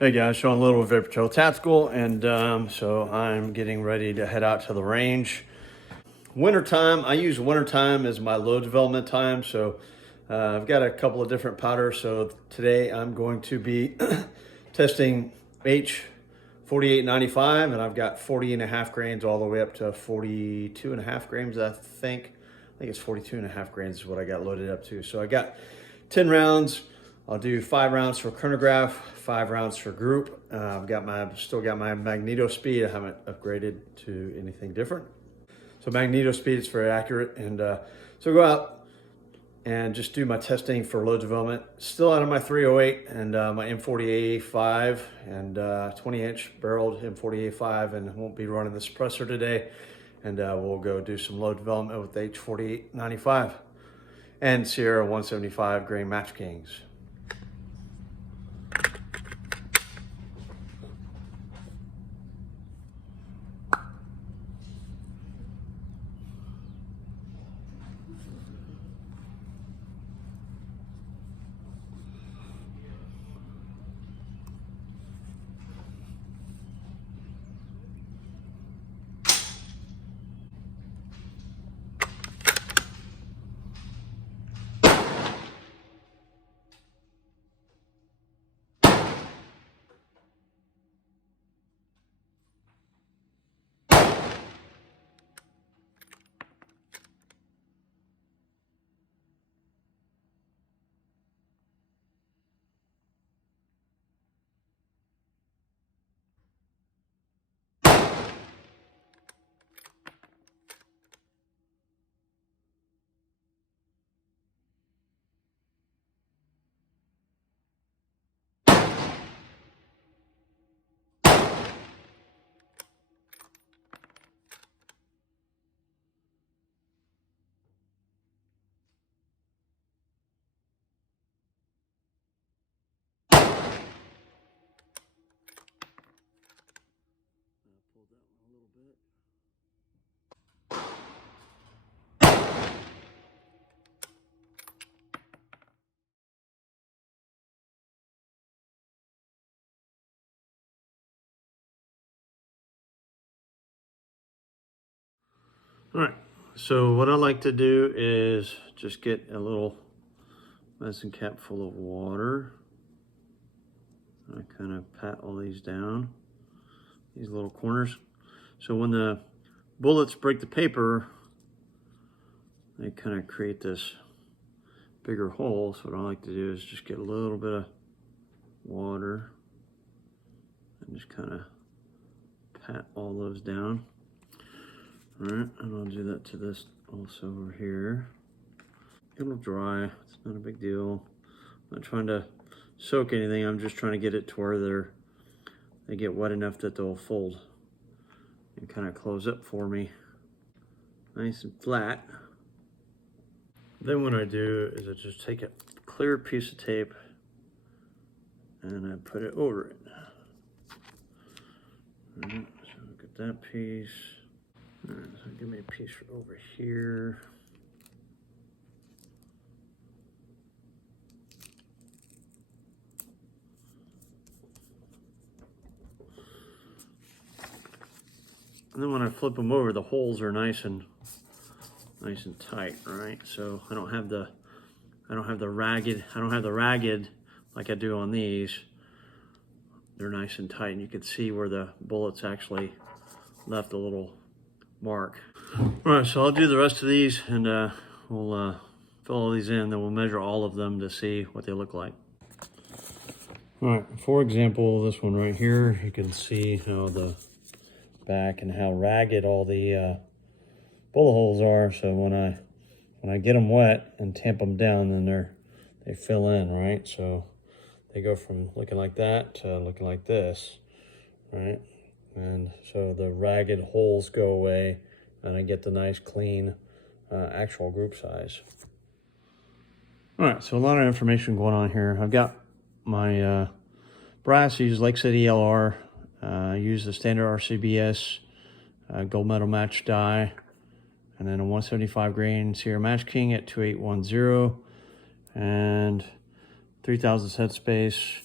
Hey guys, Sean Little with Vapor Trail Tactical, and so I'm getting ready to head out to the range. Wintertime, I use wintertime as my load development time, so I've got a couple of different powders. So today I'm going to be testing H4895, and I've got 40.5 grains all the way up to 42.5 grams, I think. I think it's 42.5 grains is what I got loaded up to. So I got 10 rounds. I'll do 5 rounds for chronograph, 5 rounds for group. Still got my magneto speed. I haven't upgraded to anything different. So magneto speed is very accurate. And so go out and just do my testing for load development. Still out of my 308 and my M40A5 and 20-inch barreled M40A5, and won't be running the suppressor today. And we'll go do some load development with H4895 and Sierra 175 grain Match Kings. All right, so what I like to do is just get a little medicine cap full of water. I kind of pat all these down, these little corners. So when the bullets break the paper, they kind of create this bigger hole. So what I like to do is just get a little bit of water and just kind of pat all those down. All right, and I'll do that to this also over here. It'll dry, it's not a big deal. I'm not trying to soak anything, I'm just trying to get it to where they get wet enough that they'll fold and kind of close up for me. Nice and flat. Then what I do is I just take a clear piece of tape and I put it over it. All right, so look at that piece. All right, so give me a piece over here. And then when I flip them over, the holes are nice and tight, right? So I don't have the ragged like I do on these. They're nice and tight, and you can see where the bullets actually left a little mark. All right, so I'll do the rest of these, and we'll fill all these in, then we'll measure all of them to see what they look like. All right, for example, this one right here, you can see how the back and how ragged all the bullet holes are. So when I get them wet and tamp them down, then they fill in, right? So they go from looking like that to looking like this, right? And so the ragged holes go away, and I get the nice clean actual group size. All right, so a lot of information going on here. I've got my brass. I use Lake City LR. I use the standard RCBS gold medal match die, and then a 175 grain Sierra Match King at 2810, and 3000 headspace.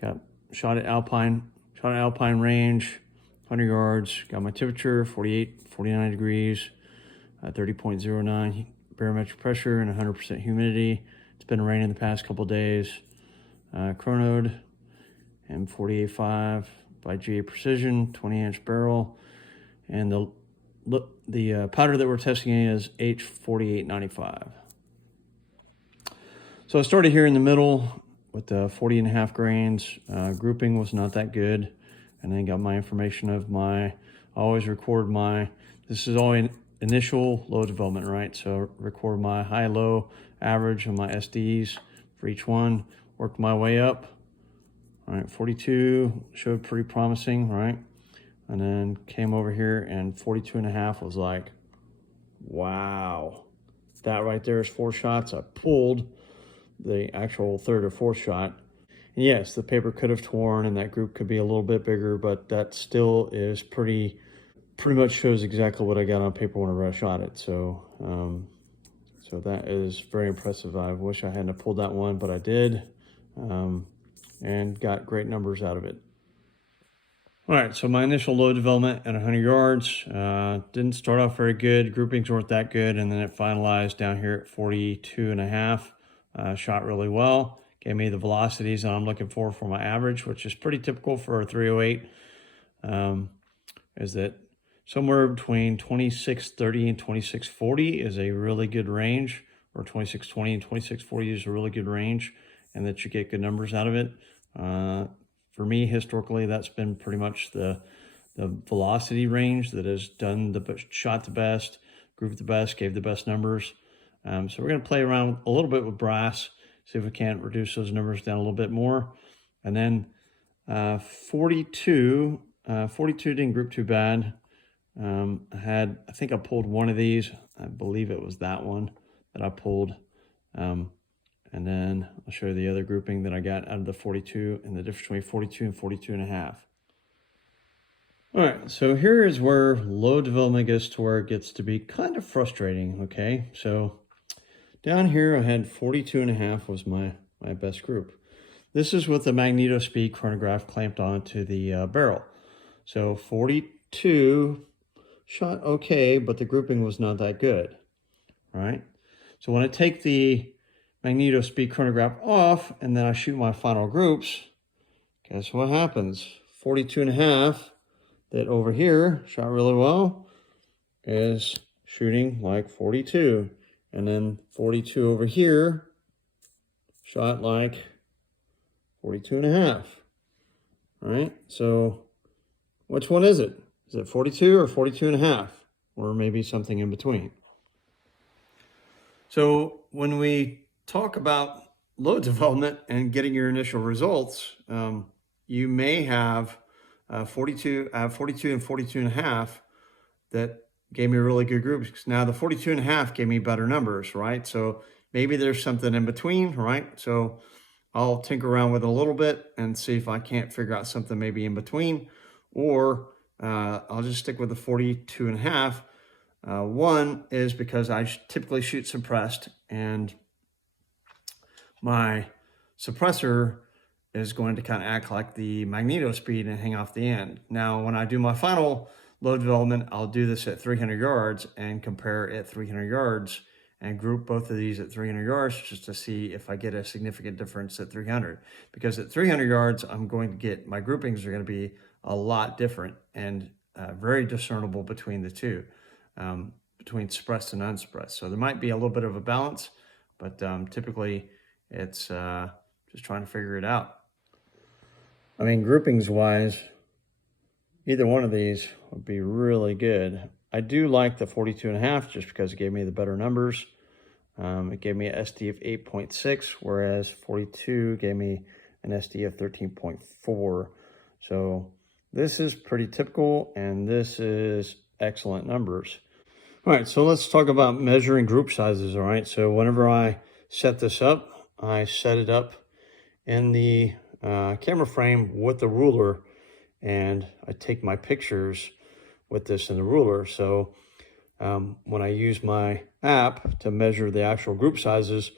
Got shot at Alpine range, 100 yards, got my temperature, 49 degrees, 30.09 barometric pressure, and 100% humidity. It's been raining the past couple days. Chronoed, M4895 by GA Precision, 20-inch barrel, and the powder that we're testing is H4895. So I started here in the middle with the 40.5 grains. Grouping was not that good, and then got my information of I always record this is all initial load development, right? So record my high, low, average, and my SDs for each one. Worked my way up. All right, 42 showed pretty promising, right? And then came over here, and 42.5 was like, wow. That right there is 4 shots. I pulled the actual third or fourth shot. And yes, the paper could have torn, and that group could be a little bit bigger, but that still is pretty much shows exactly what I got on paper whenever I shot it. So, so that is very impressive. I wish I hadn't pulled that one, but I did. And got great numbers out of it. All right, so my initial load development at 100 yards didn't start off very good. Groupings weren't that good, and then it finalized down here at 42.5. Shot really well. Gave me the velocities that I'm looking for my average, which is pretty typical for a 308. Is that somewhere between 2630 and 2640 is a really good range, or 2620 and 2640 is a really good range, and that you get good numbers out of it. For me, historically, that's been pretty much the velocity range that has shot the best, grouped the best, gave the best numbers. So we're going to play around a little bit with brass, see if we can't reduce those numbers down a little bit more. And then 42 didn't group too bad. I think I pulled one of these. I believe it was that one that I pulled. And then I'll show you the other grouping that I got out of the 42 and the difference between 42 and 42.5. All right, so here is where load development gets to where it gets to be kind of frustrating, okay? So down here I had 42.5 was my best group. This is with the magneto speed chronograph clamped onto the barrel. So 42 shot okay, but the grouping was not that good, right? So when I take the magneto speed chronograph off and then I shoot my final groups, guess what happens? 42.5 that over here shot really well is shooting like 42, and then 42 over here shot like 42.5. All right, so which one is it? Is it 42 or 42.5, or maybe something in between? So when we talk about load development and getting your initial results, you may have 42 and 42.5 that gave me really good groups. Now the 42.5 gave me better numbers, right? So maybe there's something in between, right? So I'll tinker around with it a little bit and see if I can't figure out something maybe in between, or I'll just stick with the 42.5. One is because I typically shoot suppressed, and my suppressor is going to kind of act like the magneto speed and hang off the end. Now, when I do my final load development, I'll do this at 300 yards and compare at 300 yards and group both of these at 300 yards just to see if I get a significant difference at 300. Because at 300 yards, I'm going to get, my groupings are going to be a lot different and very discernible between the two, between suppressed and unsuppressed. So there might be a little bit of a balance, but typically it's just trying to figure it out. I mean, groupings wise, either one of these would be really good. I do like the 42.5 just because it gave me the better numbers. It gave me an SD of 8.6, whereas 42 gave me an SD of 13.4. So this is pretty typical, and this is excellent numbers. All right, so let's talk about measuring group sizes, all right? So whenever I set this up, I set it up in the camera frame with the ruler, and I take my pictures with this in the ruler. So when I use my app to measure the actual group sizes,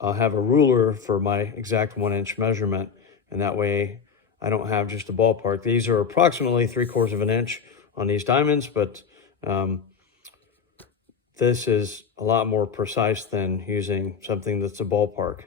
I'll have a ruler for my exact 1-inch measurement, and that way I don't have just a ballpark. These are approximately 3/4 of an inch on these diamonds, but this is a lot more precise than using something that's a ballpark.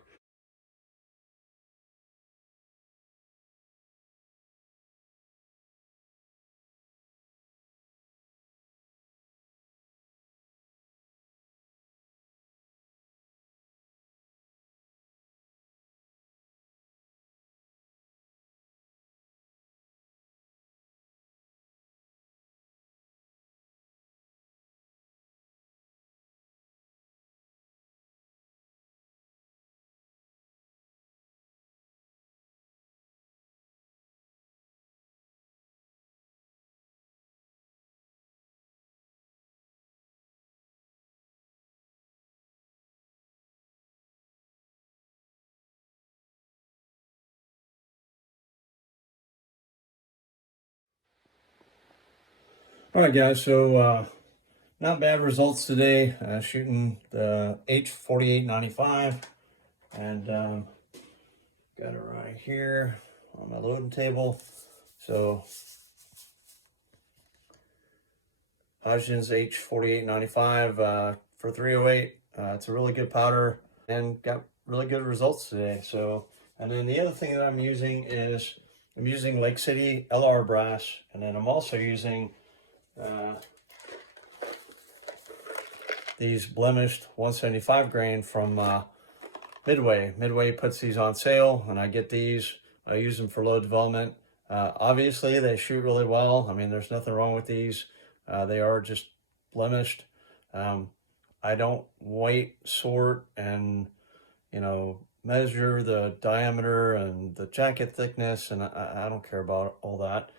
All right, guys, so not bad results today. Shooting the H4895, and got it right here on my loading table. So Hodgins H4895 for 308. It's a really good powder and got really good results today. So, and then the other thing that I'm using is I'm using Lake City LR brass, and then I'm also using these blemished 175 grain from Midway. Midway puts these on sale, and I get these. I use them for load development. Obviously, they shoot really well. I mean, there's nothing wrong with these. They are just blemished. I don't weight, sort, and measure the diameter and the jacket thickness, and I don't care about all that.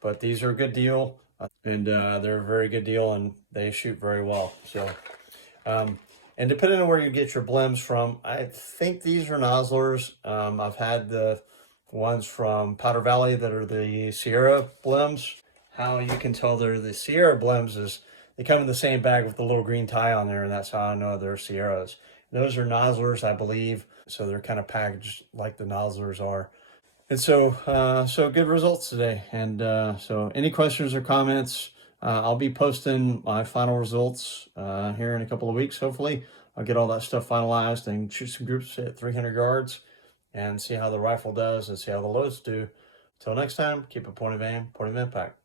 But these are a good deal, and they're a very good deal, and they shoot very well. So, and depending on where you get your blems from, I think these are nozzlers. I've had the ones from Powder Valley that are the Sierra blems. How you can tell they're the Sierra blems is they come in the same bag with the little green tie on there, and that's how I know they're Sierras. Those are nozzlers, I believe, so they're kind of packaged like the nozzlers are. And so good results today. And so any questions or comments, I'll be posting my final results here in a couple of weeks, hopefully. I'll get all that stuff finalized and shoot some groups at 300 yards and see how the rifle does and see how the loads do. Till next time, keep a point of aim, point of impact.